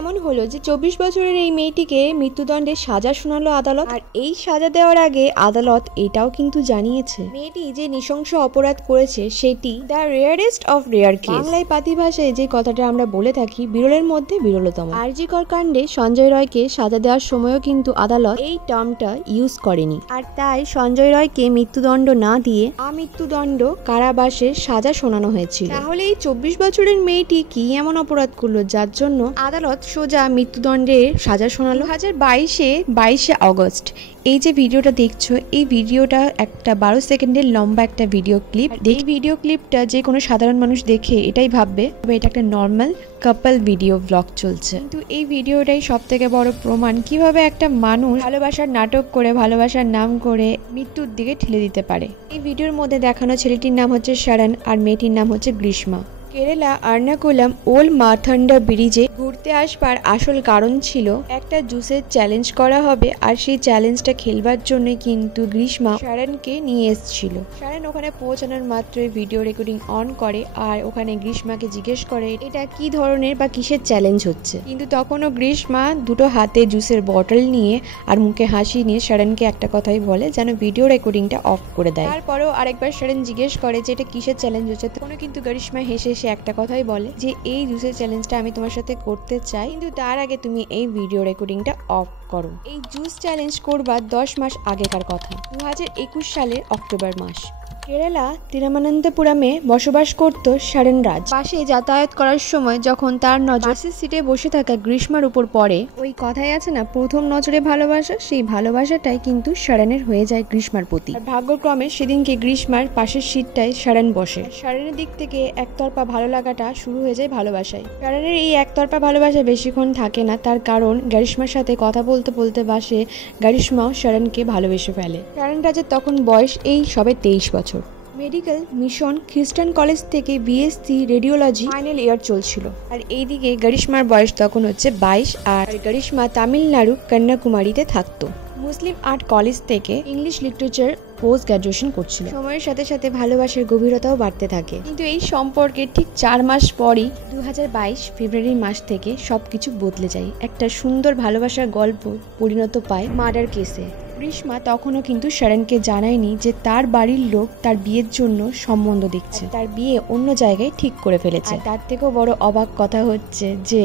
এমন হলো যে 24 বছরের এই মেয়েটিকে মৃত্যুদণ্ডের সাজা শোনালো আদালত। আর এই সাজা দেওয়ার আগে আদালত এটাও কিন্তু জানিয়েছে মেয়েটি যে নৃশংস অপরাধ করেছে সেটি the rarest of rare case. বাংলায় পাতি ভাষায় যে কথাটা আমরা বলে থাকি বিরলের মধ্যে বিরলতম। আরজি কর কাণ্ডে সঞ্জয় রায়কে সাজা দেওয়ার সময়ও কিন্তু আদালত এই টার্মটা ইউজ করেনি। আর তাই সঞ্জয় রায়কে মৃত্যুদণ্ড না দিয়ে আমৃত্যুদণ্ড কারাবাসের সাজা শোনানো হয়েছিল। তাহলে এই 24 বছরের মেয়েটি কি এমন অপরাধ করলো যার জন্য আদালত সোজা মৃত্যুদণ্ডের সাজা শোনালো? 2022 অগস্ট এই যে ভিডিওটা দেখছো, এই ভিডিওটা একটা 12 সেকেন্ডের লম্বা একটা ভিডিও ক্লিপ। এই ভিডিও ক্লিপটা যে কোনো সাধারণ মানুষ দেখে এটাই ভাববে এটা একটা নর্মাল কাপল ভিডিও ব্লগ চলছে, কিন্তু এই ভিডিওটাই সব থেকে বড় প্রমাণ কিভাবে একটা মানুষ ভালোবাসার নাটক করে ভালোবাসার নাম করে মৃত্যুর দিকে ঠেলে দিতে পারে। এই ভিডিওর মধ্যে দেখানো ছেলেটির নাম হচ্ছে শারন আর মেয়েটির নাম হচ্ছে গ্রীষ্মা। কেরালা এর্নাকুলাম ওল্ড মাথান্ডা ব্রিজে ঘুরতে আসবার আসল কারণ ছিল একটা জুসের চ্যালেঞ্জ করা হবে, আর সেই চ্যালেঞ্জটা খেলবার জন্য কিন্তু গ্রীষ্মা শারনকে নিয়ে এসেছিল। শারন ওখানে পৌঁছানোর মাত্রই ভিডিও রেকর্ডিং অন করে আর ওখানে গ্রীষ্মাকে জিজ্ঞেস করে এটা কি ধরনের বা কিসের চ্যালেঞ্জ হচ্ছে, কিন্তু তখনও গ্রীষ্মা দুটো হাতে জুসের বটল নিয়ে আর মুখে হাসি নিয়ে শারনকে একটা কথাই বলে যেন ভিডিও রেকর্ডিংটা অফ করে দেয়। তারপরেও আরেকবার শারন জিজ্ঞেস করে যে এটা কিসের চ্যালেঞ্জ হচ্ছে, তখনও কিন্তু গ্রীষ্মা হেসে একটা কথাই বলে যে এই জুসের চ্যালেঞ্জটা আমি তোমার সাথে করতে চাই, কিন্তু তার আগে তুমি এই ভিডিও রেকর্ডিংটা অফ করো। এই জুস চ্যালেঞ্জ করবার 10 মাস আগেকার কথা, 2021 সালের অক্টোবর মাস। কেরালা তিরুবনন্তপুরমে বসবাস করত শারন রাজ। বাসে যাতায়াত করার সময় যখন তার নজর বাসের সিটে বসে থাকা গ্রীষ্মার উপর পড়ে, ওই কথাই আছে না প্রথম নজরে ভালোবাসা, সেই ভালোবাসাটাই কিন্তু শারনের হয়ে যায় গ্রীষ্মার প্রতি। ভাগ্যক্রমে সেদিনকে গ্রীষ্মার পাশের সিটটায় শারন বসে। শারনের দিক থেকে একতরফা ভালো লাগাটা শুরু হয়ে যায় ভালোবাসায়। শারনের এই একতরফা ভালোবাসা বেশিক্ষণ থাকে না, তার কারণ গ্রীষ্মার সাথে কথা বলতে বলতে বাসে গ্রীষ্মাও শারনকে ভালোবেসে ফেলে। শারন রাজের তখন বয়স এই সবে 23 বছর। মেডিকেল মিশন খ্রিস্টান কলেজ থেকে বিএসসি রেডিওলজি ফাইনাল ইয়ার চলছিল, আর এইদিকে গ্রীষ্মার বয়স তখন হচ্ছে 22, আর গ্রীষ্মা তামিলনাড়ু কন্যাকুমারীতে থাকতো। মুসলিম আর্ট কলেজ থেকে ইংলিশ লিটারেচার পোস্ট গ্রাজুয়েশন করছিল। সময়ের সাথে সাথে ভালোবাসার গভীরতাও বাড়তে থাকে, কিন্তু এই সম্পর্কে ঠিক 4 মাস পরই 2022 ফেব্রুয়ারি মাস থেকে সবকিছু বদলে যায়। একটা সুন্দর ভালোবাসার গল্প পরিণত পায় মার্ডার কেসে। গ্রীষ্মা তখনও কিন্তু শারনকে জানায়নি যে তার বাড়ির লোক তার বিয়ের জন্য সম্বন্ধ দেখছে, তার বিয়ে অন্য জায়গায় ঠিক করে ফেলেছে। তার থেকেও বড় অবাক কথা হচ্ছে যে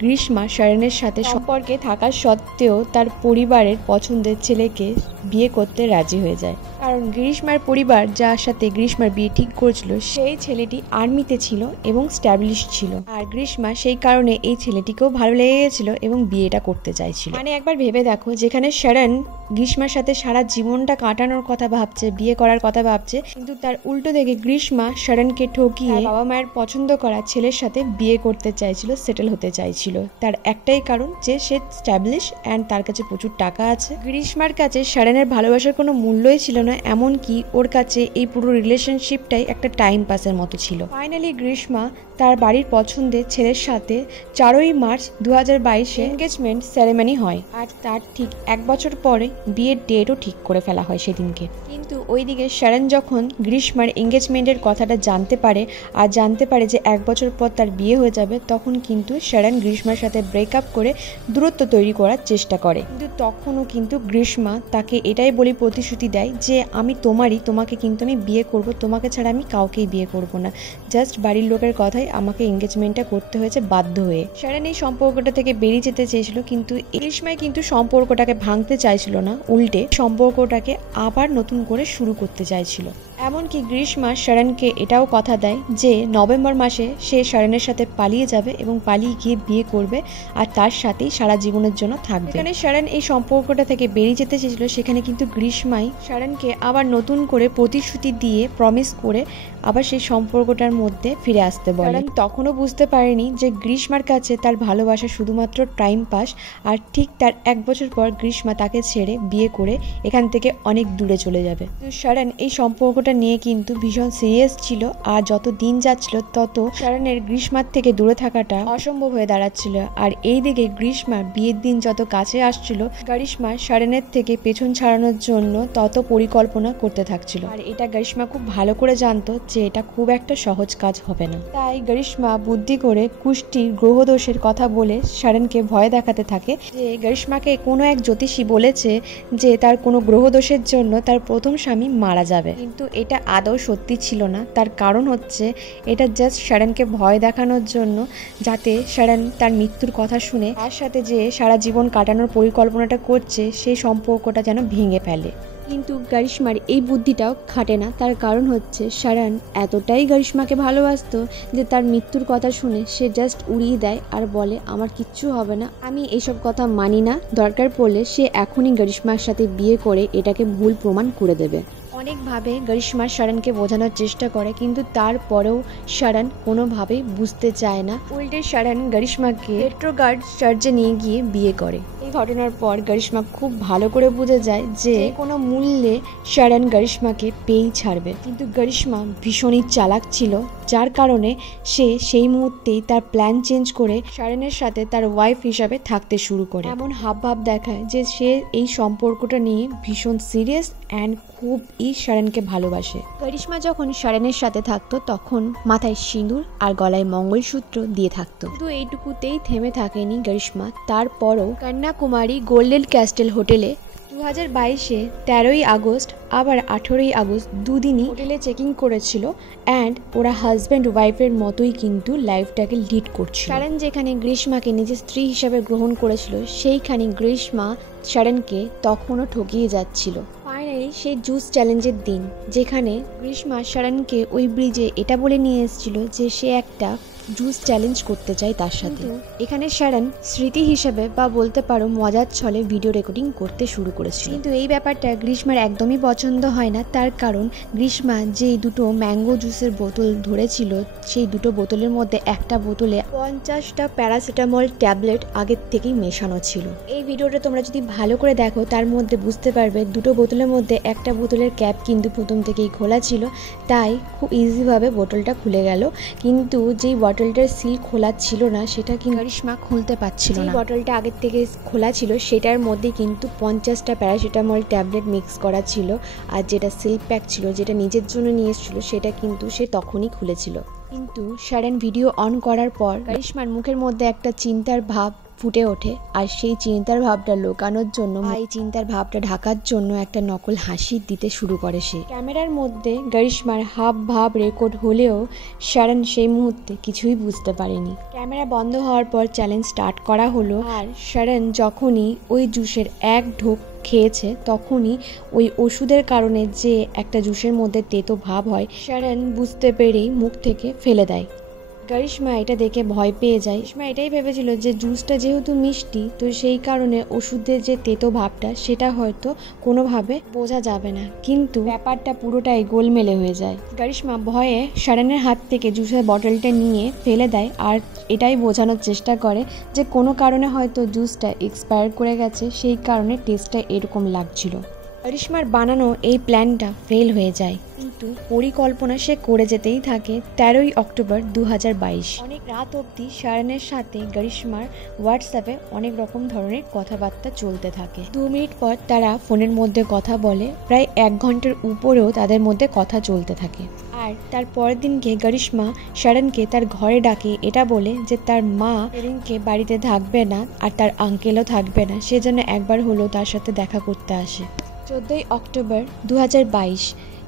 গ্রীষ্মা শারনের সাথে সম্পর্কে থাকা সত্ত্বেও তার পরিবারের পছন্দের ছেলেকে বিয়ে করতে রাজি হয়ে যায়, কারণ গ্রীষ্মার পরিবার যার সাথে গ্রীষ্মার বিয়ে ঠিক করেছিল সেই ছেলেটি আর্মিতে ছিল এবং স্ট্যাবলিশ ছিল, আর গ্রীষ্মা সেই কারণে এই ছেলেটিকেও ভালো লেগে গেছিল এবং বিয়েটা করতে চাইছিল। মানে একবার ভেবে দেখো, যেখানে শারন গ্রীষ্মার সাথে সারা জীবনটা কাটানোর কথা ভাবছে, বিয়ে করার কথা ভাবছে, কিন্তু তার উল্টো দিকে গ্রীষ্মা শারনকে ঠকিয়ে বাবা মায়ের পছন্দ করা ছেলের সাথে বিয়ে করতে চাইছিল, সেটেল হতে চাইছিল। তার একটাই কারণ যে সে স্ট্যাবলিশ অ্যান্ড তার কাছে প্রচুর টাকা আছে। গ্রীষ্মার কাছে শারনের ভালোবাসার কোনো মূল্যই ছিল না, এমনকি ওর কাছে এই পুরো রিলেশনশিপটাই একটা টাইম পাসের মতো ছিল। ফাইনালি গ্রীষ্মা তার বাড়ির পছন্দের ছেলের সাথে 4ই মার্চ 2022 এনগেজমেন্ট সেরেমনি হয়, আর তার ঠিক 1 বছর পরে বিয়ের ডেটও ঠিক করে ফেলা হয় সেদিনকে। কিন্তু ওইদিকে শারন যখন গ্রীষ্মার এনগেজমেন্টের কথাটা জানতে পারে আর জানতে পারে যে 1 বছর পর তার বিয়ে হয়ে যাবে, তখন কিন্তু শারন গ্রীষ্মার সাথে ব্রেকআপ করে দূরত্ব তৈরি করার চেষ্টা করে। কিন্তু তখনও কিন্তু গ্রীষ্মা তাকে এটাই বলে প্রতিশ্রুতি দেয় যে আমি তোমারই, তোমাকে কিন্তু আমি বিয়ে করব, তোমাকে ছাড়া আমি কাউকেই বিয়ে করব না। জাস্ট বাড়ির লোকের কথাই আমাকে এনগেজমেন্টটা করতে হয়েছে বাধ্য হয়ে। শারন এই সম্পর্কটা থেকে বেরিয়ে যেতে চেয়েছিল, কিন্তু গ্রীষ্মাই কিন্তু সম্পর্কটাকে ভাঙতে চাইছিল না, উল্টে সম্পর্কটাকে আবার নতুন করে শুরু করতে চাইছিল। এমনকি গ্রীষ্মা শারনকে এটাও কথা দেয় যে নভেম্বর মাসে সে শারনের সাথে পালিয়ে যাবে এবং পালিয়ে গিয়ে বিয়ে করবে আর তার সাথেই সারা জীবনের জন্য থাকবে। এখানে শারন এই সম্পর্কটা থেকে বেরিয়ে যেতে চেয়েছিল, সেখানে কিন্তু গ্রীষ্মাই শারনকে আবার নতুন করে প্রতিশ্রুতি দিয়ে প্রমিস করে আবার সেই সম্পর্কটার মধ্যে ফিরে আসতে বলে। শারন তখনও বুঝতে পারেনি যে গ্রীষ্মার কাছে তার ভালোবাসা শুধুমাত্র টাইম পাস, আর ঠিক তার 1 বছর পর গ্রীষ্মা তাকে ছেড়ে বিয়ে করে এখান থেকে অনেক দূরে চলে যাবে। শারন এই সম্পর্কটা সম্পর্কটা নিয়ে কিন্তু ভীষণ সিরিয়াস ছিল, আর যত দিন যাচ্ছিল তত শারনের গ্রীষ্মার থেকে দূরে থাকাটা অসম্ভব হয়ে দাঁড়াচ্ছিল। আর এইদিকে গ্রীষ্মার বিয়ের দিন যত কাছে আসছিল, গ্রীষ্মা শারনের থেকে পেছন ছাড়ানোর জন্য তত পরিকল্পনা করতে থাকছিল। আর এটা গ্রীষ্মা খুব ভালো করে জানতো যে এটা খুব একটা সহজ কাজ হবে না। তাই গ্রীষ্মা বুদ্ধি করে কুষ্টির গ্রহদোষের কথা বলে শারনকে ভয় দেখাতে থাকে যে গ্রীষ্মাকে কোনো এক জ্যোতিষী বলেছে যে তার কোনো গ্রহদোষের জন্য তার প্রথম স্বামী মারা যাবে, কিন্তু এটা আদৌ সত্যি ছিল না। তার কারণ হচ্ছে এটা জাস্ট শারনকে ভয় দেখানোর জন্য, যাতে শারন তার মৃত্যুর কথা শুনে তার সাথে যে সারা জীবন কাটানোর পরিকল্পনাটা করছে সেই সম্পর্কটা যেন ভেঙে ফেলে। কিন্তু গ্রীষ্মার এই বুদ্ধিটাও খাটে না। তার কারণ হচ্ছে শারন এতটাই গ্রীষ্মাকে ভালোবাসতো যে তার মৃত্যুর কথা শুনে সে জাস্ট উড়িয়ে দেয় আর বলে আমার কিচ্ছু হবে না, আমি এইসব কথা মানি না, দরকার পড়লে সে এখনই গ্রীষ্মার সাথে বিয়ে করে এটাকে ভুল প্রমাণ করে দেবে। অনেকভাবে গ্রীষ্মা শারনকে বোঝানোর চেষ্টা করে, কিন্তু তারপরেও শারন কোনোভাবেই বুঝতে চায় না। উল্টে শারন গ্রীষ্মাকে পেট্রোগার্ড চার্চে নিয়ে গিয়ে বিয়ে করে। এই ঘটনার পর গ্রীষ্মা খুব ভালো করে বুঝে যায় যে কোনো মূল্যে শারন গ্রীষ্মাকে পেয়েই ছাড়বে। কিন্তু গ্রীষ্মা ভীষণই চালাক ছিল, যার কারণে সে সেই মুহূর্তেই তার প্ল্যান চেঞ্জ করে শারনের সাথে তার ওয়াইফ হিসাবে থাকতে শুরু করে। এমন হাবভাব দেখায় যে সে এই সম্পর্কটা নিয়ে ভীষণ সিরিয়াস অ্যান্ড খুবই শারনকে ভালোবাসে। গ্রীষ্মা যখন শারনের সাথে থাকতো তখন মাথায় সিঁদুর আর গলায় মঙ্গলসূত্র দিয়ে থাকতো। শুধু এইটুকুতেই থেমে থাকেনি গ্রীষ্মা, তারপরও কন্যাকুমারী গোল্ডেন ক্যাস্টেল হোটেলে 2022-এ 13ই আগস্ট আবার 18ই আগস্ট দুদিনই হোটেলে চেকিং করেছিল, অ্যান্ড ওরা হাজব্যান্ড ওয়াইফের মতোই কিন্তু লাইফটাকে লিড করছিল। শারন যেখানে গ্রীষ্মাকে নিজের স্ত্রী হিসাবে গ্রহণ করেছিল, সেইখানে গ্রীষ্মা শারনকে তখনও ঠকিয়ে যাচ্ছিল। ফাইনালি সেই জুস চ্যালেঞ্জের দিন, যেখানে গ্রীষ্মা শারনকে ওই ব্রিজে এটা বলে নিয়ে এসেছিল যে সে একটা জুস চ্যালেঞ্জ করতে চাই তার সাথে। এখানে শারন স্মৃতি হিসেবে বা বলতে পারো মজার ছলে ভিডিও রেকর্ডিং করতে শুরু করেছিল, কিন্তু এই ব্যাপারটা গ্রীষ্মার একদমই পছন্দ হয় না। তার কারণ গ্রীষ্মা যেই দুটো ম্যাঙ্গো জুসের বোতল ধরেছিল, সেই দুটো বোতলের মধ্যে একটা বোতলে 50টা প্যারাসিটামল ট্যাবলেট আগের থেকেই মেশানো ছিল। এই ভিডিওটা তোমরা যদি ভালো করে দেখো তার মধ্যে বুঝতে পারবে দুটো বোতলের মধ্যে একটা বোতলের ক্যাপ কিন্তু প্রথম থেকেই খোলা ছিল, তাই খুব ইজিভাবে বোতলটা খুলে গেল। কিন্তু যেই বটলটার সিল খোলা ছিল না সেটা কিন্তু গ্রীষ্মা খুলতে পারছিল না। বটলটা আগের থেকে খোলা ছিল সেটার মধ্যে কিন্তু 50টা প্যারাসিটামল ট্যাবলেট মিক্স করা ছিল, আর যেটা সিল প্যাক ছিল, যেটা নিজের জন্য নিয়ে এসেছিল, সেটা কিন্তু সে তখনই খুলেছিল। কিন্তু শারন ভিডিও অন করার পর গ্রীষ্মার মুখের মধ্যে একটা চিন্তার ভাব ফুটে ওঠে, আর সেই চিন্তার ভাবটা লুকানোর জন্য, এই চিন্তার ভাবটা ঢাকার জন্য একটা নকল হাসি দিতে শুরু করে সে। ক্যামেরার মধ্যে গ্রীষ্মার হাব ভাব রেকর্ড হলেও শারন সেই মুহূর্তে কিছুই বুঝতে পারেনি। ক্যামেরা বন্ধ হওয়ার পর চ্যালেঞ্জ স্টার্ট করা হলো, আর শারন যখনই ওই জুসের এক ঢোক খেয়েছে তখনই ওই ওষুধের কারণে যে একটা জুসের মধ্যে তেতো ভাব হয়, শারন বুঝতে পেরেই মুখ থেকে ফেলে দেয়। গ্রীষ্মা এটা দেখে ভয় পেয়ে যায়। গ্রীষ্মা এটাই ভেবেছিল যে জুসটা যেহেতু মিষ্টি, তো সেই কারণে ওষুধের যে তেতো ভাবটা সেটা হয়তো কোনোভাবে বোঝা যাবে না, কিন্তু ব্যাপারটা পুরোটাই গোলমেলে হয়ে যায়। গ্রীষ্মা ভয়ে শারনের হাত থেকে জুসের বটলটা নিয়ে ফেলে দেয়, আর এটাই বোঝানোর চেষ্টা করে যে কোনো কারণে হয়তো জুসটা এক্সপায়ার করে গেছে, সেই কারণে টেস্টটা এরকম লাগছিল। গ্রীষ্মার বানানো এই প্ল্যানটা ফেল হয়ে যায়, কিন্তু পরিকল্পনা সে করে যেতেই থাকে। 13ই অক্টোবর 2022 অনেক রাত অবধি শারনের সাথে গ্রীষ্মার হোয়াটসঅ্যাপে অনেক রকম ধরনের কথাবার্তা চলতে থাকে। 2 মিনিট পর তারা ফোনের মধ্যে কথা বলে, প্রায় 1 ঘন্টার উপরেও তাদের মধ্যে কথা চলতে থাকে। আর তার পরের দিনকে গ্রীষ্মা শারনকে তার ঘরে ডাকে এটা বলে যে তার মা সেদিনকে বাড়িতে থাকবে না, আর তার আঙ্কেলও থাকবে না, সেজন্য একবার হলেও তার সাথে দেখা করতে আসে। 14ই অক্টোবর 2022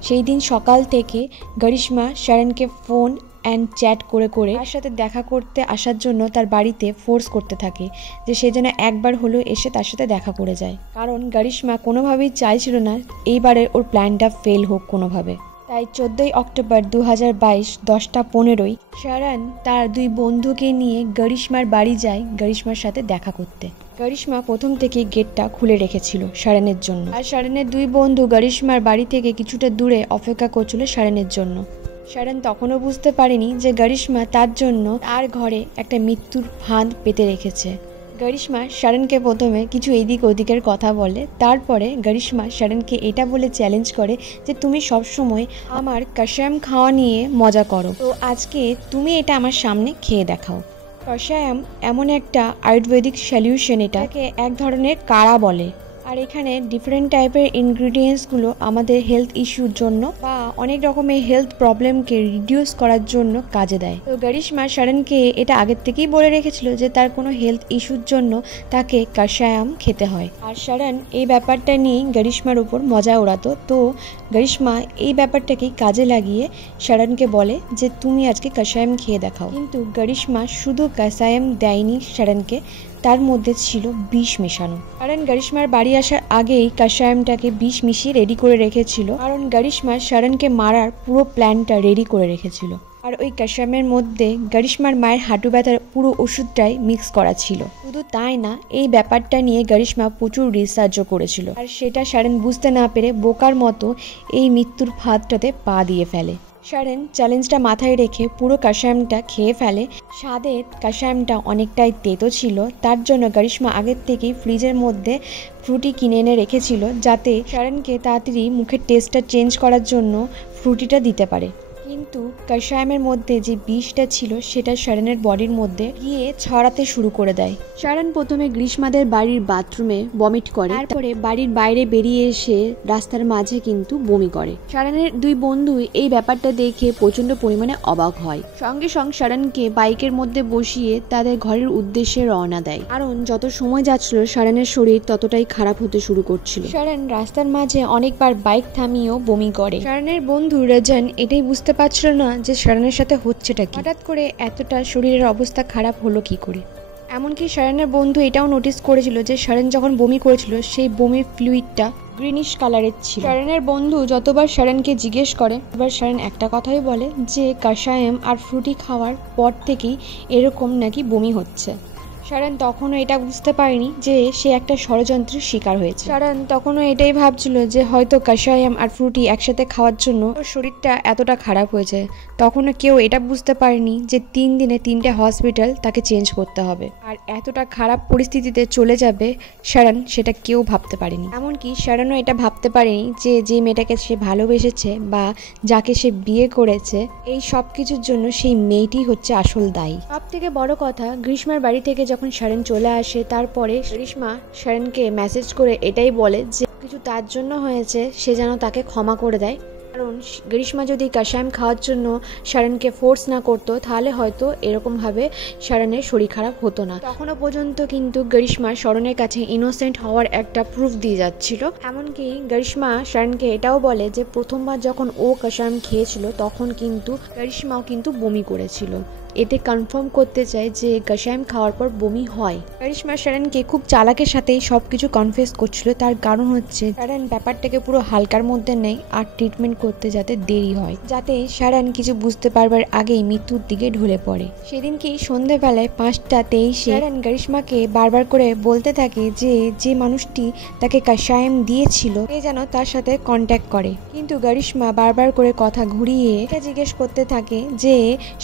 সেই দিন সকাল থেকে গ্রীষ্মা শারনকে ফোন অ্যান্ড চ্যাট করে তার সাথে দেখা করতে আসার জন্য তার বাড়িতে ফোর্স করতে থাকে যে সে যেন একবার হলেও এসে তার সাথে দেখা করে যায়, কারণ গ্রীষ্মা কোনোভাবেই চাইছিল না এইবারে ওর প্ল্যানটা ফেল হোক কোনোভাবে। তাই 14ই অক্টোবর 2022 10টা 15 শারন তার 2 বন্ধুকে নিয়ে গ্রীষ্মার বাড়ি যায় গ্রীষ্মার সাথে দেখা করতে। গ্রীষ্মা প্রথম থেকে গেটটা খুলে রেখেছিল শারনের জন্য, আর শারনের 2 বন্ধু গ্রীষ্মার বাড়ি থেকে কিছুটা দূরে অপেক্ষা করছিল শারনের জন্য। শারন তখনও বুঝতে পারেনি যে গ্রীষ্মা তার জন্য তার ঘরে একটা মৃত্যুর ফাঁদ পেতে রেখেছে। গরিশ্মা শারনকে প্রথমে কিছু এদিক ওদিকের কথা বলে, তারপরে গরিশ্মা শারনকে এটা বলে চ্যালেঞ্জ করে যে তুমি সবসময় আমার কষায়াম খাওয়া নিয়ে মজা করো, তো আজকে তুমি এটা আমার সামনে খেয়ে দেখাও। কষায়াম এমন একটা আয়ুর্বেদিক সলিউশন, এটাকে এক ধরনের কাড়া বলে। আর এখানে ডিফারেন্ট টাইপের ইনগ্রিডিয়েন্টসগুলো আমাদের হেলথ ইস্যুর জন্য বা অনেক রকমের হেলথ প্রবলেমকে রিডিউস করার জন্য কাজে দেয়। তো গরিশ্মা শারনকে এটা আগের থেকেই বলে রেখেছিল যে তার কোনো হেলথ ইস্যুর জন্য তাকে কষায়াম খেতে হয়। আর শারন এই ব্যাপারটা নিয়ে গরিশ্মার উপর মজা ওড়াতো। তো গরিশ্মা এই ব্যাপারটাকেই কাজে লাগিয়ে শারনকে বলে যে তুমি আজকে কষায়াম খেয়ে দেখাও। কিন্তু গরিশ্মা শুধু কষায়াম দেয়নি শারনকে, তার মধ্যে ছিল বিষ মেশানো। কারণ গরিশ্মার বাড়ি আসার আগেই কষায়ামটাকে বিষ মিশিয়ে রেডি করে রেখেছিল, কারণ গরিশ্মা শারনকে মারার পুরো প্ল্যানটা রেডি করে রেখেছিল। আর ওই কষায়ামের মধ্যে গরিশ্মার মায়ের হাঁটু ব্যথার পুরো ওষুধটাই মিক্স করা ছিল। শুধু তাই না, এই ব্যাপারটা নিয়ে গরিশ্মা প্রচুর রিসার্চও করেছিল, আর সেটা শারন বুঝতে না পেরে বোকার মতো এই মৃত্যুর ফাঁদটাতে পা দিয়ে ফেলে। শারন চ্যালেঞ্জটা মাথায় রেখে পুরো কষায়ামটা খেয়ে ফেলে। স্বাদে কষায়ামটা অনেকটাই তেতো ছিল, তার জন্য গরিশ্মা আগের থেকেই ফ্রিজের মধ্যে ফ্রুটি কিনে এনে রেখেছিল, যাতে শারনকে তাড়াতাড়ি মুখের টেস্টটা চেঞ্জ করার জন্য ফ্রুটিটা দিতে পারে। কিন্তু কষায়ামের মধ্যে যে বিষটা ছিল সেটা শারনের বডির মধ্যে গিয়ে ছড়াতে শুরু করে দেয়। শারন প্রথমে গ্রীষ্মাদের বাড়ির বাথরুমে বমিট করে, তারপরে বাড়ির বাইরে বেরিয়ে এসে রাস্তার মাঝে কিন্তু বমি করে। শারনের দুই বন্ধু এই ব্যাপারটা দেখে প্রচন্ড পরিমাণে অবাক হয়। সঙ্গে সঙ্গে শারনকে বাইকের মধ্যে বসিয়ে তাদের ঘরের উদ্দেশ্যে রওনা দেয়, কারণ যত সময় যাচ্ছিল শারনের শরীর ততটাই খারাপ হতে শুরু করছিল। শারন রাস্তার মাঝে অনেকবার বাইক থামিয়েও বমি করে। শারনের বন্ধু রাজন এটাই বুঝতে পারছিল না যে শারনের সাথে হচ্ছেটা কি, হঠাৎ করে এতটা শরীরের অবস্থা খারাপ হলো কি করে। এমনকি শারনের বন্ধু এটাও নোটিস করেছিল যে শারন যখন বমি করেছিল সেই বমির ফ্লুইডটা গ্রিনিশ কালারের ছিল। শারনের বন্ধু যতবার শারনকে জিজ্ঞেস করে, এবার শারন একটা কথাই বলে যে কষায়াম আর ফ্রুটি খাওয়ার পর থেকেই এরকম নাকি বমি হচ্ছে। শারন তখনও এটা বুঝতে পারেনি যে সে একটা ষড়যন্ত্রের শিকার হয়েছে। শারন তখনও এটাই ভাবছিল যে হয়তো কষায়াম আর ফ্রুটি একসাথে খাওয়ার জন্য ওর শরীরটা এতটা খারাপ হয়েছে। তখনও কেউ এটা বুঝতে পারেনি যে 3 দিনে 3টে হসপিটাল তাকে চেঞ্জ করতে হবে, আর এতটা খারাপ পরিস্থিতিতে চলে যাবে শারন সেটা কেউ ভাবতে পারেনি। এমনকি শারনও এটা ভাবতে পারেনি যে যে মেয়েটাকে সে ভালোবেসেছে বা যাকে সে বিয়ে করেছে, এই সব কিছুর জন্য সেই মেয়েটি হচ্ছে আসল দায়ী। সব থেকে বড় কথা, গ্রীষ্মার বাড়ি থেকে যখন শারন চলে আসে, তারপরে গ্রীষ্মা শারনকে মেসেজ করে এটাই বলে যে কিছু তার জন্য হয়েছে সে যেন তাকে ক্ষমা করে দেয়, কারণ গ্রীষ্মা যদি কষায়াম খাওয়ার জন্য শারনকে ফোর্স না করতো তাহলে হয়তো এরকমভাবে শারনের শরীর খারাপ হতো না। তখনও পর্যন্ত কিন্তু গ্রীষ্মা শারনের কাছে ইনোসেন্ট হওয়ার একটা প্রুফ দিয়ে যাচ্ছিল। এমনকি গ্রীষ্মা শারনকে এটাও বলে যে প্রথমবার যখন ও কষায়াম খেয়েছিল তখন কিন্তু গ্রীষ্মাও কিন্তু বমি করেছিল। এতে কনফার্ম করতে চায় যে কষায়াম খাওয়ার পর বমি হয়। করিশ্মা শারনকে খুব চালাকের সাথেই সবকিছু কনফেস করছিল, তার কারণ হচ্ছে শারন ব্যাপারটাকে পুরো হালকার মধ্যে নেয় আর ট্রিটমেন্ট করতে যাতে দেরি হয়, যাতে শারন কিছু বুঝতে পারবার আগেই মৃত্যুর দিকে ঢলে পড়ে। সেদিনকেই সন্ধ্যাবেলায় 5:23 শারন গরিশ্মাকে বারবার করে বলতে থাকে যে যে মানুষটি তাকে কষায়াম দিয়েছিল সে যেন তার সাথে কন্ট্যাক্ট করে, কিন্তু গরিশ্মা বারবার করে কথা ঘুরিয়ে এটা জিজ্ঞেস করতে থাকে যে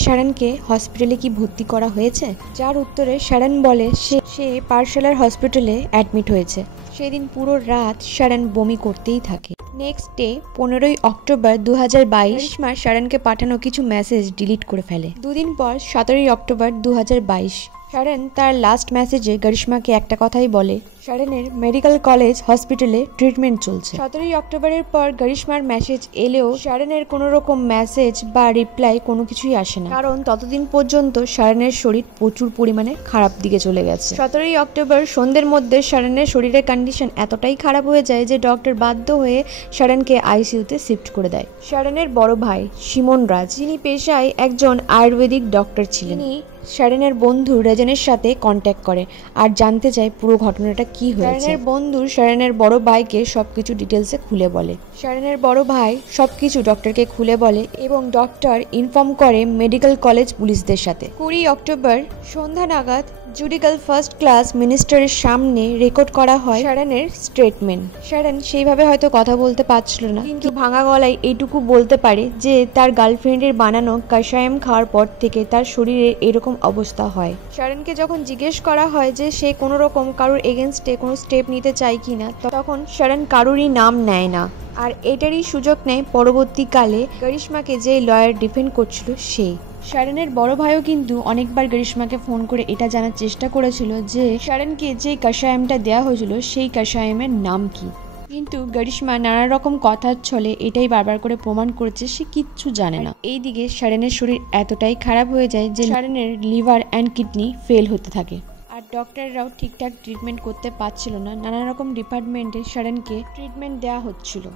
শারনকে হসপিটালে কি ভর্তি করা হয়েছে, যার উত্তরে শারন বলে সে পারশালার হসপিটালে অ্যাডমিট হয়েছে। সেদিন পুরো রাত শারন বমি করতেই থাকে। নেক্সট ডে 15ই অক্টোবর 2022 শারনকে পাঠানো কিছু মেসেজ ডিলিট করে ফেলে। দুদিন পর 17ই অক্টোবর 2022 শারন তার লাস্ট মেসেজে গরিশ্মাকে একটা কথাই বলে, শারনের মেডিকেল কলেজ হসপিটালে ট্রিটমেন্ট চলছে। 17ই অক্টোবরের পর গরিশ্মার মেসেজ এলেও শারনের কোনো রকম মেসেজ বা রিপ্লাই কোনো কিছুই আসে না, কারণ ততদিন পর্যন্ত শারনের শরীর প্রচুর পরিমাণে খারাপ দিকে চলে গেছে। 17ই অক্টোবর সন্ধ্যের মধ্যে শারনের শরীরের কন্ডিশন এতটাই খারাপ হয়ে যায় যে ডক্টর বাধ্য হয়ে শারনকে আইসিইউতে শিফট করে দেয়। শারনের বড় ভাই শিমন রাজ, যিনি পেশায় একজন আয়ুর্বেদিক ডক্টর ছিলেন, তিনি শারনের বন্ধু রেজনের সাথে কন্ট্যাক্ট করে আর জানতে চায় পুরো ঘটনাটা কি হয়েছে। শারনের বন্ধু শারনের বড় ভাইকে সবকিছু ডিটেলসে খুলে বলে। শারনের বড় ভাই সবকিছু ডক্টরকে খুলে বলে এবং ডক্টর ইনফর্ম করে মেডিকেল কলেজ পুলিশদের সাথে। 20 অক্টোবর সন্ধ্যা নাগাদ জুডিক্যাল ফার্স্ট ক্লাস মিনিস্টারের সামনে রেকর্ড করা হয় শ্যারনের স্টেটমেন্ট। শ্যারন সেইভাবে হয়তো কথা বলতে পারছিল না, কিন্তু ভাঙা গলায় এইটুকু বলতে পারে যে তার গার্লফ্রেন্ডের বানানো কাশায়াম খাওয়ার পর থেকে তার শরীরে এরকম অবস্থা হয়। শ্যারনকে যখন জিজ্ঞেস করা হয় যে সে কোনো রকম কারোর এগেনস্টে কোনো স্টেপ নিতে চায় কিনা, তখন শ্যারন কারোরই নাম নেয় না। আর এটারই সুযোগ নেয় পরবর্তীকালে গরিশ্মাকে যে লয়ার ডিফেন্ড করছিল সে। শ্যারনের বড় ভাইও কিন্তু অনেকবার গরিশ্মাকে ফোন করে এটা জানার চেষ্টা করেছিল যে শ্যারনকে যে কাশায়ামটা দেওয়া হয়েছিল সেই কাশায়ামের নাম কি, কিন্তু গরিশ্মা নানা রকম কথার ছলে এটাই বারবার করে প্রমাণ করেছে সে কিচ্ছু জানে না। এইদিকে শ্যারনের শরীর এতটাই খারাপ হয়ে যায় যে শ্যারনের লিভার অ্যান্ড কিডনি ফেল হতে থাকে, আর ডক্টররাও ঠিকঠাক ট্রিটমেন্ট করতে পারছিল না। নানা রকম ডিপার্টমেন্টে শ্যারনকে ট্রিটমেন্ট দেওয়া হচ্ছিল,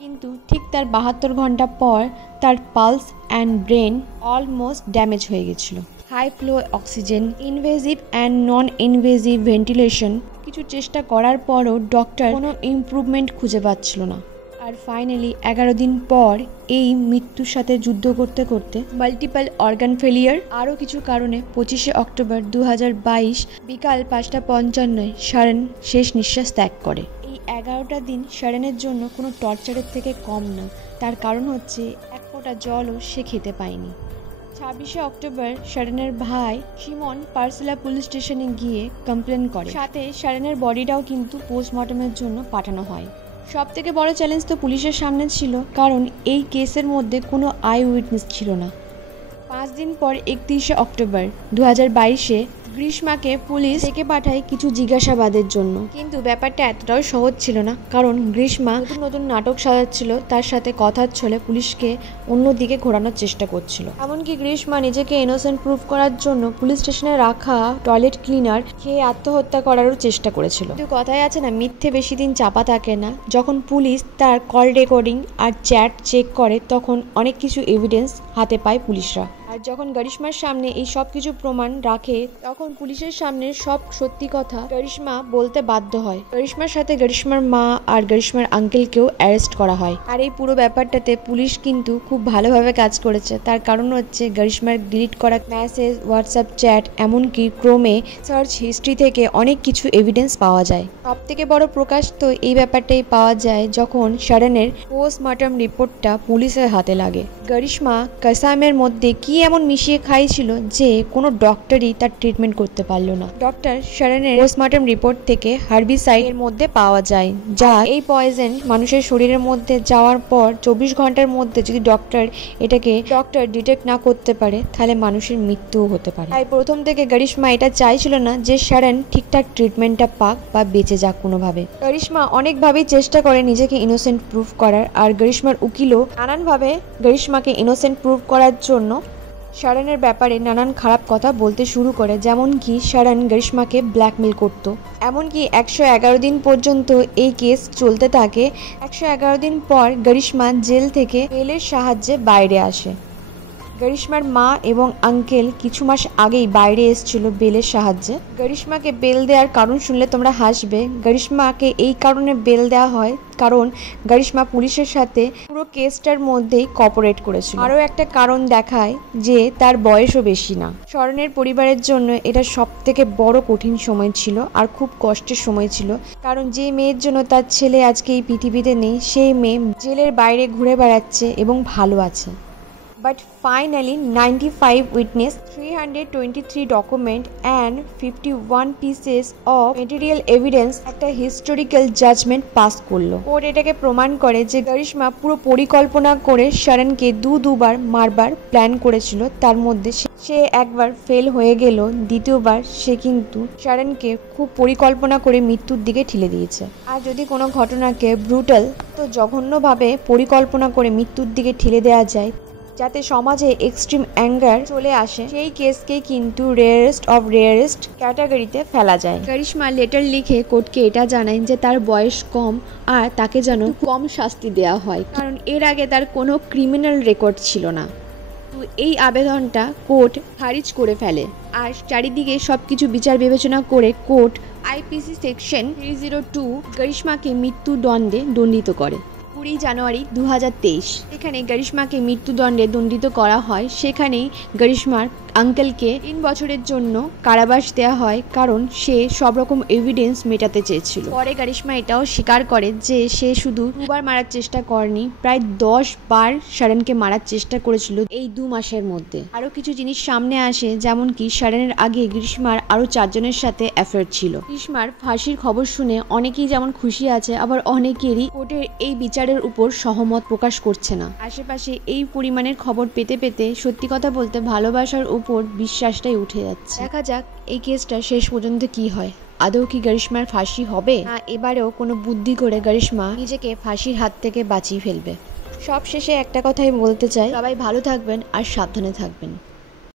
কিন্তু ঠিক তার 72 ঘন্টা পর তার pulse and brain almost damage হয়ে গেছিল। High flow oxygen, invasive and non invasive ventilation, কিছু চেষ্টা করার পরও ডক্টর কোনো ইমপ্রুভমেন্ট খুঁজে পাচ্ছিল না। আর ফাইনালি 11 দিন পর এই মৃত্যুর সাথে যুদ্ধ করতে করতে মাল্টিপল অর্গান ফেলিয়ার আরও কিছু কারণে 25শে অক্টোবর 2022 বিকাল 5:55 শ্যারন শেষ নিঃশ্বাস ত্যাগ করে। এই 11টা দিন শ্যারনের জন্য কোনো টর্চারের থেকে কম না, তার কারণ হচ্ছে এক ফোঁটা জলও সে খেতে পায়নি। 26শে অক্টোবর শ্যারনের ভাই সিমন পার্সেলা পুলিশ স্টেশনে গিয়ে কমপ্লেন করে, সাথে শ্যারনের বডিটাও কিন্তু পোস্টমর্টমের জন্য পাঠানো হয়। সব থেকে বড় চ্যালেঞ্জ তো পুলিশের সামনে ছিল, কারণ এই কেসের মধ্যে কোনো আই উইটনেস ছিল না। 5 দিন পর 31শে অক্টোবর 2022 গ্রীষ্মাকে পুলিশ ডেকে পাঠায় কিছু জিজ্ঞাসাবাদের জন্য, কিন্তু ব্যাপারটা এতটাও সহজ ছিল না, কারণ গ্রীষ্মা নতুন নতুন নাটক সাজাচ্ছিল, তার সাথে কথার ছলে পুলিশকে অন্যদিকে ঘোরানোর চেষ্টা করছিল। এমনকি গ্রীষ্মা নিজেকে ইনোসেন্ট প্রুভ করার জন্য পুলিশ স্টেশনে রাখা টয়লেট ক্লিনার খেয়ে আত্মহত্যা করারও চেষ্টা করেছিল। কিন্তু কথায় আছে না, মিথ্যে বেশি দিন চাপা থাকে না। যখন পুলিশ তার কল রেকর্ডিং আর চ্যাট চেক করে তখন অনেক কিছু এভিডেন্স হাতে পায় পুলিশরা। আর যখন গরিশ্মার সামনে এই সব কিছু প্রমাণ রাখে তখন পুলিশের সামনে সব সত্যি কথা গরিশ্মা বলতে বাধ্য হয়। গরিশ্মার সাথে গরিশ্মার মা আর গরিশ্মার আঙ্কেলকেও অ্যারেস্ট করা হয়। আর এই পুরো ব্যাপারটাতে পুলিশ কিন্তু খুব ভালোভাবে কাজ করেছে, তার কারণ হচ্ছে গরিশ্মার ডিলিট করা মেসেজ, হোয়াটসঅ্যাপ চ্যাট, এমনকি ক্রোমে সার্চ হিস্ট্রি থেকে অনেক কিছু এভিডেন্স পাওয়া যায়। সব থেকে বড় প্রকাশ তো এই ব্যাপারটাই পাওয়া যায় যখন শ্যারনের পোস্টমর্টম রিপোর্টটা পুলিশের হাতে লাগে। গরিশ্মা কাসামের মধ্যে কি এমন মিশিয়ে খাইছিল যে কোনো ডক্টরই তার ট্রিটমেন্ট করতে পারলো না। ডক্টর শ্যারনের পোস্টমর্টম রিপোর্ট থেকে হার্বিসাইড এর মধ্যে পাওয়া যায়, যা এই পয়জন মানুষের শরীরের মধ্যে যাওয়ার পর 24 ঘন্টার মধ্যে যদি ডক্টর ডিটেক্ট না করতে পারে তাহলে মানুষের মৃত্যুও হতে পারে। তাই প্রথম থেকে গরিশ্মা এটা চাইছিল না যে শ্যারন ঠিকঠাক ট্রিটমেন্টটা পাক বা বেঁচে যাক কোনোভাবে। গরিশ্মা অনেকভাবেই চেষ্টা করে নিজেকে ইনোসেন্ট প্রুভ করার, আর গরিশ্মার উকিলও নানানভাবে গরিশ্মাকে ইনোসেন্ট প্রুভ করার জন্য শ্যারনের ব্যাপারে নানান খারাপ কথা বলতে শুরু করে, যেমন কি শ্যারন গরিশ্মাকে ব্ল্যাকমেল করত। এমনকি 111 দিন পর্যন্ত এই কেস চলতে থাকে। 111 দিন পর গরিশ্মা জেল থেকে বেলের সাহায্যে বাইরে আসে। গরিশ্মার মা এবং আঙ্কেল কিছু মাস আগেই বাইরে এসেছিল বেলের সাহায্যে। গরিশ্মাকে বেল দেওয়ার কারণ শুনলে তোমরা হাসবে। গরিশ্মাকে এই কারণে বেল দেওয়া হয় কারণ গরিশ্মা পুলিশের সাথে পুরো কেসটার মধ্যেই কোঅপারেট করেছিল। আরও একটা কারণ দেখায় যে তার বয়সও বেশি না। শ্যারনের পরিবারের জন্য এটা সব থেকে বড় কঠিন সময় ছিল আর খুব কষ্টের সময় ছিল, কারণ যে মেয়ের জন্য তার ছেলে আজকে এই পৃথিবীতে নেই সেই মেয়ে জেলের বাইরে ঘুরে বেড়াচ্ছে এবং ভালো আছে। But finally, 95 witness, 323 document and 51 pieces of material evidence একটা historical judgment পাস করলো। কোর্ট এটাকে প্রমাণ করে যে গরিশ্মা পুরো পরিকল্পনা করে শ্যারনকে দুবার মারবার প্ল্যান করেছিল। তার মধ্যে সে একবার ফেল হয়ে গেল, দ্বিতীয়বার সে কিন্তু শ্যারনকে খুব পরিকল্পনা করে মৃত্যুর দিকে ঠেলে দিয়েছে। আর যদি কোনো ঘটনাকে ব্রুটাল তো জঘন্যভাবে পরিকল্পনা করে মৃত্যুর দিকে ঠেলে দেওয়া যায় যাতে সমাজে এক্সট্রিম অ্যাঙ্গার চলে আসে, সেই কেসকে কিন্তু রেয়ারেস্ট অফ রেয়ারেস্ট ক্যাটাগরিতে ফেলা যায়। গরিশ্মা লেটার লিখে কোর্টকে এটা জানায় যে তার বয়স কম আর তাকে যেন কম শাস্তি দেওয়া হয়, কারণ এর আগে তার কোনো ক্রিমিনাল রেকর্ড ছিল না। তো এই আবেদনটা কোর্ট খারিজ করে ফেলে। আর চারিদিকে সবকিছু বিচার বিবেচনা করে কোর্ট আইপিসি সেকশন 302 গরিশ্মাকে মৃত্যুদণ্ডে দণ্ডিত করে। 20 জানুয়ারি 2023 এখানে গরিশ্মাকে মৃত্যুদণ্ডে দণ্ডিত করা হয়। সেখানেই গরিশ্মার আঙ্কেলকে 3 বছরের জন্য কারাবাস দেওয়া হয়, কারণ সে সব রকম এভিডেন্স মেটাতে চেয়েছিল। পরে কারিশমা এটাও স্বীকার করে যে সে শুধু 2 বার মারার চেষ্টা করেনি, প্রায় 10 বার শারনকে মারার চেষ্টা করেছিল এই 2 মাসের মধ্যে। আরো কিছু জিনিস সামনে আসে, যেমন কি শারনের আগে গ্রীষ্মার আরো 4 জনের সাথে অ্যাফেয়ার ছিল। গ্রীষ্মার ফাঁসির খবর শুনে অনেকেই যেমন খুশি আছে, আবার অনেকেরই কোর্টের এই বিচারের উপর সহমত প্রকাশ করছে না। আশেপাশে এই পরিমাণের খবর পেতে পেতে সত্যি কথা বলতে ভালোবাসার উপর বিশ্বাসটাই উঠে যাচ্ছে। দেখা যাক এই কেসটা শেষ পর্যন্ত কি হয়। আদৌ কি গরিশ্মার ফাঁসি হবে, না এবারেও কোনো বুদ্ধি করে গরিশ্মা নিজেকে ফাঁসির হাত থেকে বাঁচিয়ে ফেলবে। সব শেষে একটা কথাই বলতে চাই, সবাই ভালো থাকবেন আর সাবধানে থাকবেন।